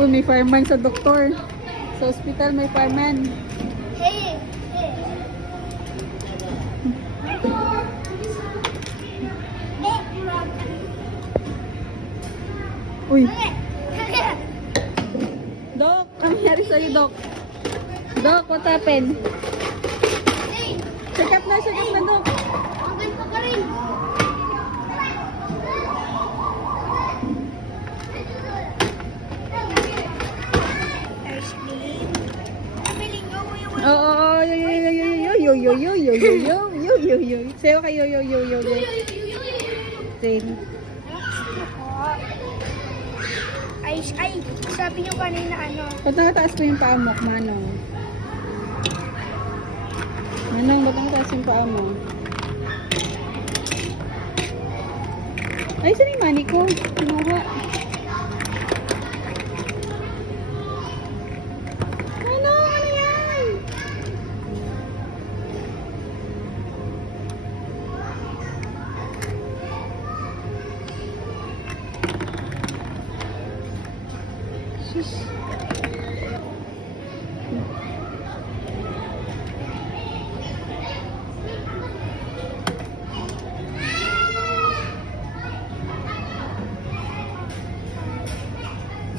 Uy, may fireman sa doktor. Sa hospital may fireman. Uy. Dok, ano nangyari sa'yo, Dok? Dok, what happened? Check up na, Dok. Ang ganito ka rin. Ice cream. Nabiling ko mo yung... Oo, yo. Sayo kayo, yo. Sing. Ice, ay, sabi niyo kanina ano. Ba't nakataas ko yung paa mo, Manong? Manong, ba't nakataas yung paa mo? Ay, saan yung money ko? Kinuha. Manong, ano yan? Sus.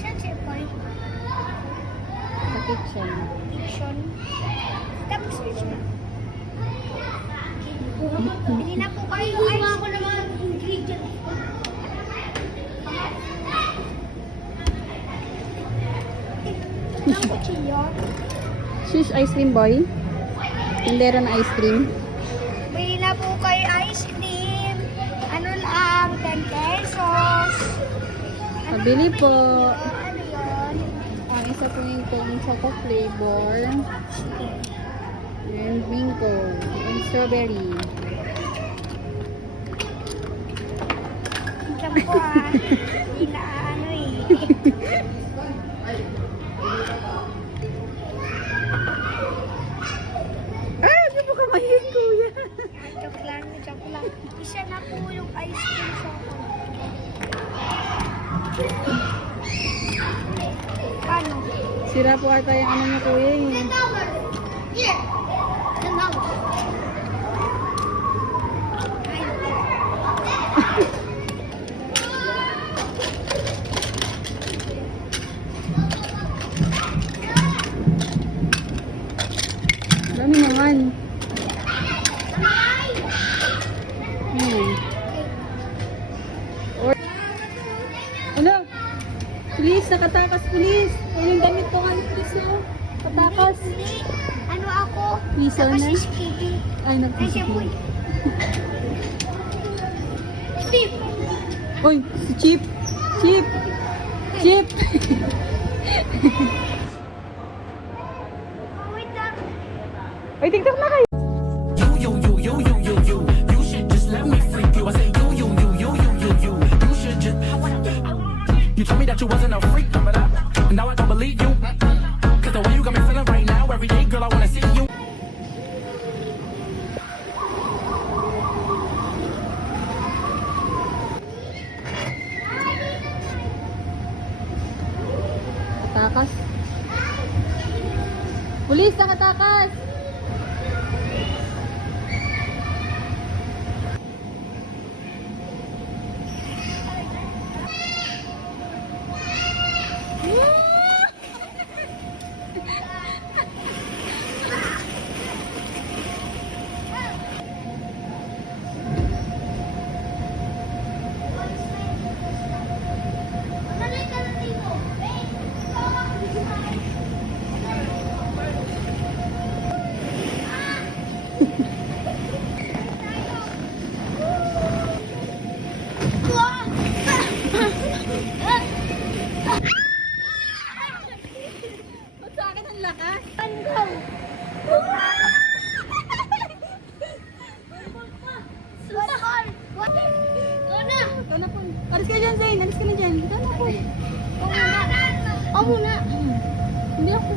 Saan si Boy? Sa kitchen. Fiction. Tapos siya. Hindi na po kayo. Ay, ako naman ingredient. Ang kutsilyo. Sus, ice cream boy. Tindera na ice cream. Bili na po kayo ice cream. Ano lang, 10 pesos. Pabili po. Ano yun? Ang isa po yung choco flavor. And mango. And strawberry. Diyan po Hindi na ano eh. Ah, di po kamayin, kuya. Joke lang. Isa na po yung ice cream sa ako. Ano? Sira po ata yung ano niya, kuya. Eh. Here. Dami naman. Or, ano? Please, nakatakas, please. Ayun yung damit ko nga, please, oh. Katakas. Ano ako? Piso na? Si Skippy. Ay, Ay, nagpiso siya po. ko. Steve! Uy, si Chip. Chip. Wait lang. Uy, TikTok na kayo. You should just let me freak you. I say you should just. You told me that you wasn't a freak, but now I don't believe you. Cause the way you got me feeling right now, every day, girl, I wanna see you. Katakas. Pulis, nakatakas. Ba't sa akin ang lakas? Ikaw na po. Alis ka dyan, Zayn. Alis ka na dyan. Ikaw na po. Ako muna. Hindi ako.